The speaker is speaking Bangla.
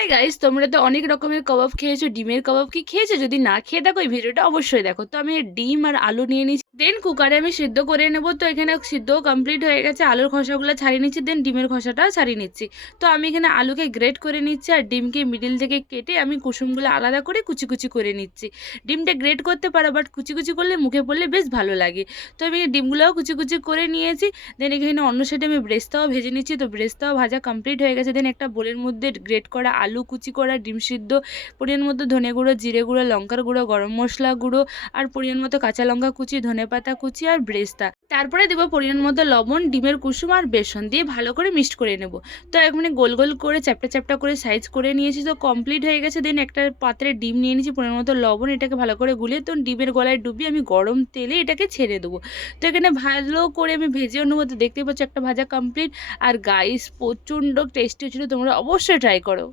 হাই গাইস, তোমরা তো অনেক রকমের কাবাব খেয়েছো। ডিমের কাবাব কি খেয়েছো? যদি না খেয়ে থাকো এই ভিডিওটা অবশ্যই দেখো। তো আমি ডিম আর আলু নিয়ে নিচ্ছি, দেন কুকারে আমি সিদ্ধ করে নেব। তো এখানে সিদ্ধ কমপ্লিট হয়ে গেছে, আলুর খোসাগুলো ছাড়িয়ে নিচ্ছি, দেন ডিমের খোসাটাও ছাড়িয়ে নিচ্ছি। তো আমি এখানে আলুকে গ্রেট করে নিচ্ছি আর ডিমকে মিডিল থেকে কেটে আমি কুসুমগুলো আলাদা করে কুচি কুচি করে নিচ্ছি। ডিমটা গ্রেট করতে পারো, বাট কুচি কুচি করলে মুখে পড়লে বেশ ভালো লাগে। তো আমি ডিমগুলোও কুচি কুচি করে নিয়েছি। দেন এখানে অন্য সাইডে আমি ব্রেস্তাও ভেজে নিচ্ছি। তো ব্রেস্তাও ভাজা কমপ্লিট হয়ে গেছে। দেন একটা বোলের মধ্যে গ্রেট করা আলু, কুচি করা ডিম সিদ্ধ, পরিমাণ মতো ধনে গুঁড়ো, জিরে গুঁড়ো, লঙ্কার গুঁড়ো, গরম মশলা গুঁড়ো আর পরিমাণ মতো কাঁচা লঙ্কা কুচি, ধনেপাতা কুচি আর ব্রেস্তা। তারপরে দেবো পরিমাণ মতো লবণ, ডিমের কুসুম আর বেসন দিয়ে ভালো করে মিক্সড করে নেব। তো এখানে গোল গোল করে চ্যাপটা চ্যাপটা করে সাইজ করে নিয়েছি। তো কমপ্লিট হয়ে গেছে। দেন একটা পাত্রে ডিম নিয়ে নিয়েছি, পরিমাণ মতো লবণ, এটাকে ভালো করে গুলিয়ে তো ডিমের গলায় ডুবিয়ে আমি গরম তেলে এটাকে ছেড়ে দেবো। তো এখানে ভালো করে আমি ভেজে নেবো। তো দেখতে পাচ্ছ একটা ভাজা কমপ্লিট। আর গাইস প্রচণ্ড টেস্টি হচ্ছিলো, তোমরা অবশ্যই ট্রাই করো।